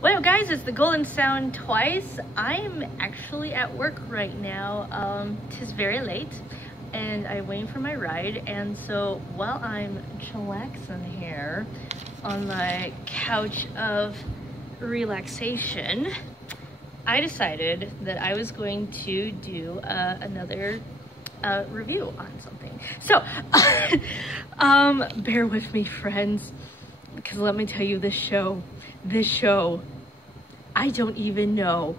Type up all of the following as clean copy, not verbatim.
What up guys, it's the Golden Sound Twice. I'm actually at work right now. Tis very late and I'm waiting for my ride, and so while I'm chillaxing here on my couch of relaxation, I decided that I was going to do another review on something. So bear with me friends, because let me tell you, this show, I don't even know.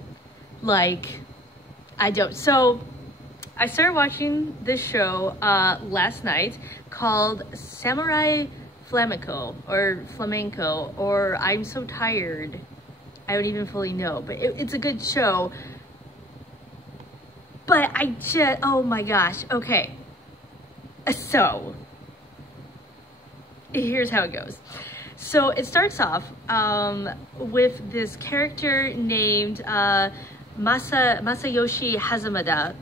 So I started watching this show last night called Samurai Flamenco, or I'm so tired, I don't even fully know, but it's a good show. But oh my gosh, okay. So here's how it goes. So it starts off with this character named Masayoshi Hazama.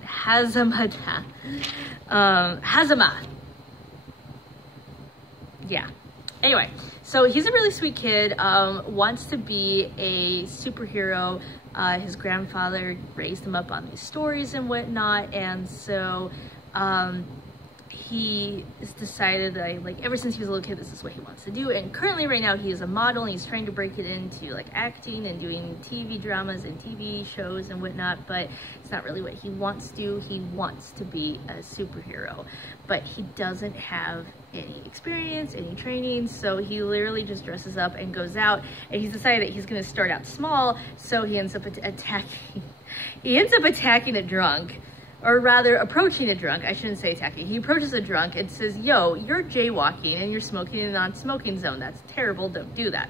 Yeah. Anyway, so he's a really sweet kid, wants to be a superhero. His grandfather raised him up on these stories and whatnot, and so he has decided that ever since he was a little kid, this is what he wants to do. And currently right now he is a model, and he's trying to break it into acting and doing TV dramas and TV shows and whatnot, but it's not really what he wants to do. He wants to be a superhero, but he doesn't have any experience, any training, so he literally just dresses up and goes out, and he's decided that he's going to start out small, so he ends up attacking a drunk. Or rather, approaching a drunk. I shouldn't say attacking. He approaches a drunk and says, yo, you're jaywalking and you're smoking in a non-smoking zone. That's terrible. Don't do that.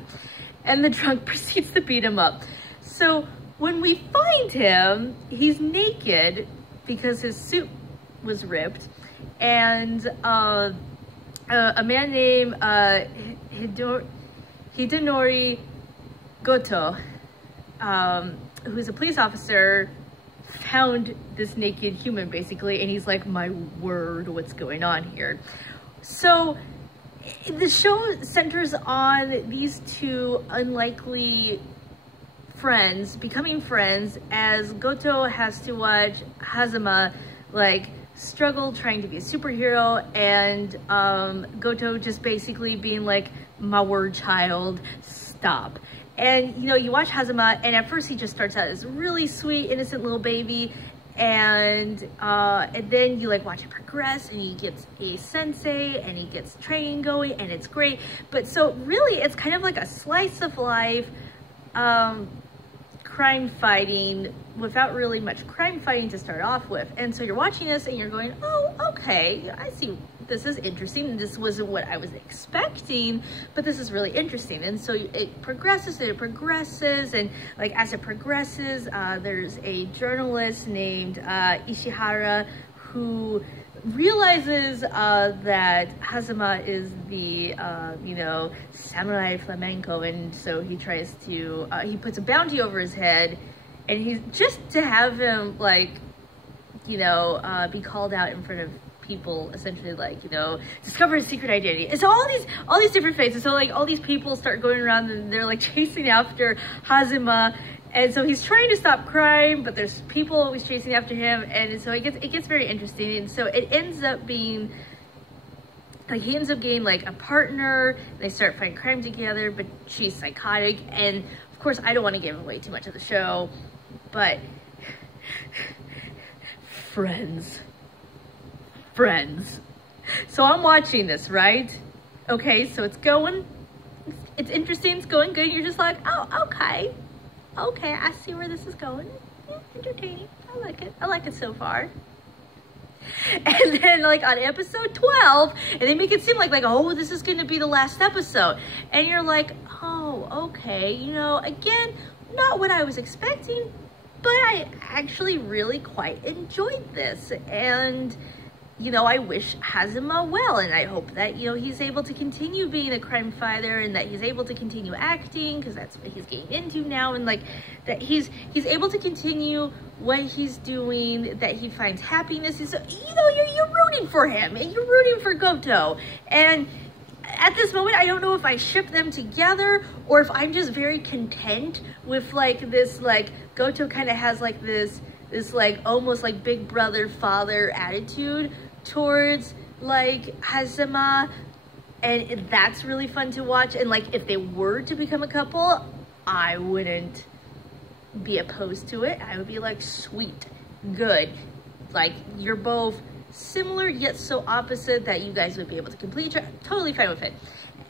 And the drunk proceeds to beat him up. So when we find him, he's naked because his suit was ripped. And a man named Hidenori Goto, who's a police officer, found this naked human basically, and he's like, my word, what's going on here? So the show centers on these two unlikely friends becoming friends, as Goto has to watch Hazama struggle trying to be a superhero, and Goto just basically being like, my word, child, stop. And you watch Hazama, and at first he just starts out as a really sweet, innocent little baby, and then you watch it progress, and he gets a sensei, and he gets training going, and it's great. But so really, it's kind of like a slice of life crime fighting without really much crime fighting to start off with. And so you're watching this, and you're going, oh, okay, I see. This is interesting. This wasn't what I was expecting, but this is really interesting. And so it progresses and it progresses, and as it progresses, there's a journalist named Ishihara who realizes that Hazama is the samurai flamenco, and so he tries to he puts a bounty over his head, and he's just to have him be called out in front of people, essentially, discover his secret identity. And so all these different phases, so all these people start going around, and they're chasing after Hazama, and so he's trying to stop crime, but there's people always chasing after him, and so it gets very interesting. And so it ends up being he ends up getting a partner, and they start fighting crime together, but she's psychotic. And of course, I don't want to give away too much of the show, but friends. So I'm watching this, right? Okay, so it's interesting, it's going good. You're just like, oh, okay, I see where this is going. Yeah, entertaining. I like it so far. And then on episode 12, and they make it seem like oh, this is gonna be the last episode, and you're like, oh, okay, again, not what I was expecting, but I actually really quite enjoyed this. And I wish Hazama well, and I hope that, he's able to continue being a crime fighter, and that he's able to continue acting, because that's what he's getting into now, and that he's able to continue what he's doing, that he finds happiness. So, you're rooting for him, and you're rooting for Goto. And at this moment, I don't know if I ship them together or if I'm just very content with like this, like Goto kind of has like this like almost like big brother father attitude towards like Hazama, and that's really fun to watch. And like if they were to become a couple, I wouldn't be opposed to it. I would be like, sweet, good, like you're both similar yet so opposite that you guys would be able to complete each other. Totally fine with it.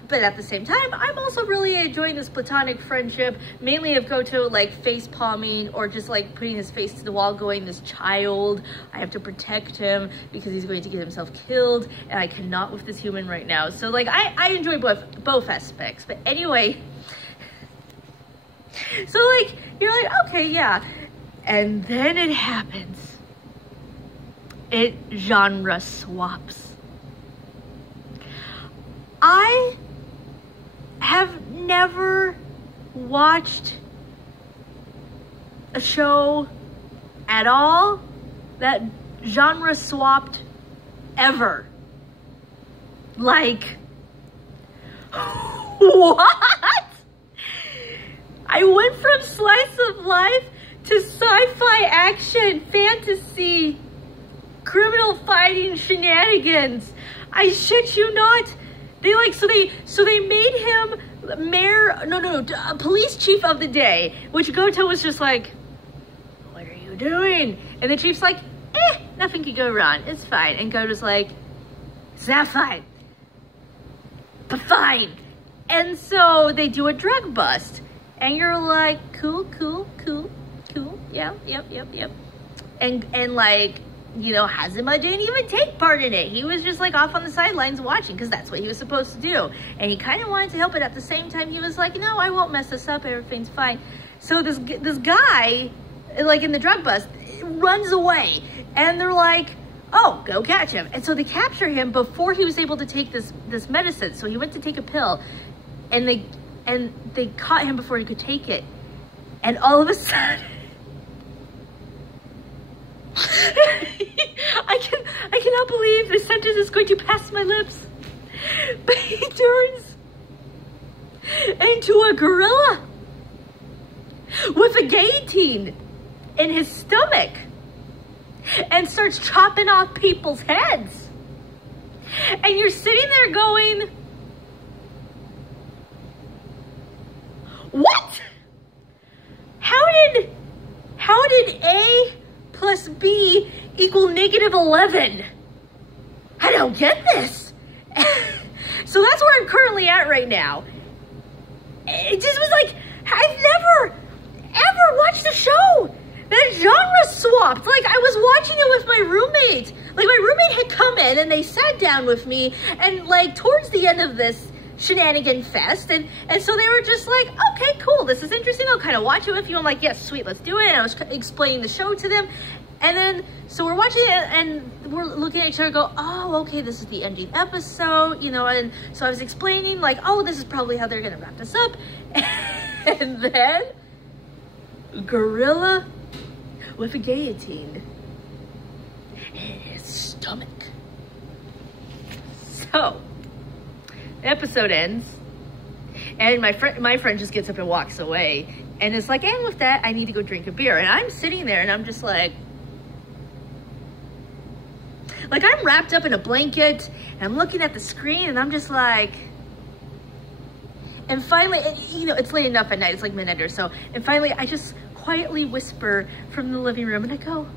But at the same time, I'm also really enjoying this platonic friendship, mainly of Goto like face palming or just like putting his face to the wall going, this child, I have to protect him because he's going to get himself killed and I cannot with this human right now. So like I enjoy both aspects. But anyway, so like you're like, okay, yeah. And then it happens. It genre swaps. I have never watched a show at all that genre swapped ever. Like, what? I went from slice of life to sci-fi action, fantasy, criminal fighting shenanigans. I shit you not. They like, so they made him mayor, police chief of the day, which Goto was just like, what are you doing? And the chief's like, nothing could go wrong. It's fine. And Goto's like, it's not fine, but fine. And so they do a drug bust. And you're like, cool. Yeah, yep. And like, you know, Hazama didn't even take part in it. He was just like off on the sidelines watching because that's what he was supposed to do. And he kind of wanted to help, but at the same time, he was like, no, I won't mess this up. Everything's fine. So this guy, like in the drug bust, runs away. And they're like, oh, go catch him. And so they capture him before he was able to take this medicine. So he went to take a pill and they caught him before he could take it. And all of a sudden, I cannot believe this sentence is going to pass my lips. But he turns into a gorilla with a guillotine in his stomach and starts chopping off people's heads. And you're sitting there going, what? How did A plus B equal -11? I don't get this. So that's where I'm currently at right now. It just was like, I've never, ever watched a show that genre swapped. Like, I was watching it with my roommate. Like, my roommate had come in and they sat down with me and like towards the end of this shenanigan fest, and so they were just like, okay, cool, this is interesting, I'll kind of watch it with you. I'm like, yes, sweet, let's do it. And I was explaining the show to them, and then so we're watching it and we're looking at each other and go, oh, okay, this is the ending episode, you know. And so I was explaining like, oh, this is probably how they're gonna wrap this up. And then gorilla with a guillotine in his stomach. So the episode ends, and my friend just gets up and walks away, and it's like, and with that, I need to go drink a beer. And I'm sitting there, and I'm just like I'm wrapped up in a blanket, and I'm looking at the screen, and I'm just like, and finally, and, you know, it's late enough at night, it's like midnight or so, and finally, I just quietly whisper from the living room, and I go,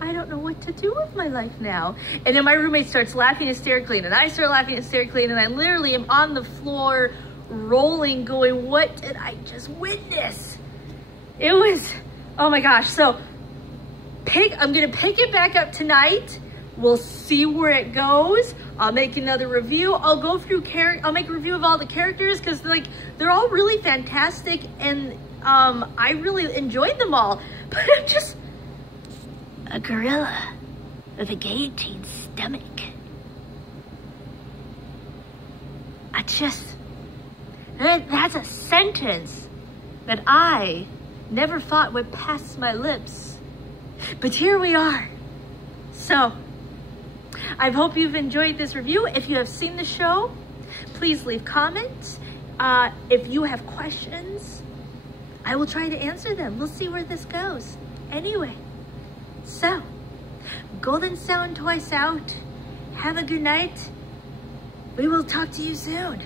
I don't know what to do with my life now. And then my roommate starts laughing hysterically, and then I start laughing hysterically, and then I literally am on the floor rolling going, what did I just witness? It was, oh my gosh. So I'm gonna pick it back up tonight. We'll see where it goes. I'll make another review. I'll go through I'll make a review of all the characters because like they're all really fantastic, and I really enjoyed them all. But I'm just a gorilla with a guillotine stomach. That's a sentence that I never thought would pass my lips. But here we are. So, I hope you've enjoyed this review. If you have seen the show, Please leave comments. If you have questions, I will try to answer them. We'll see where this goes. Anyway, so Golden Sound Twice out. Have a good night. We will talk to you soon.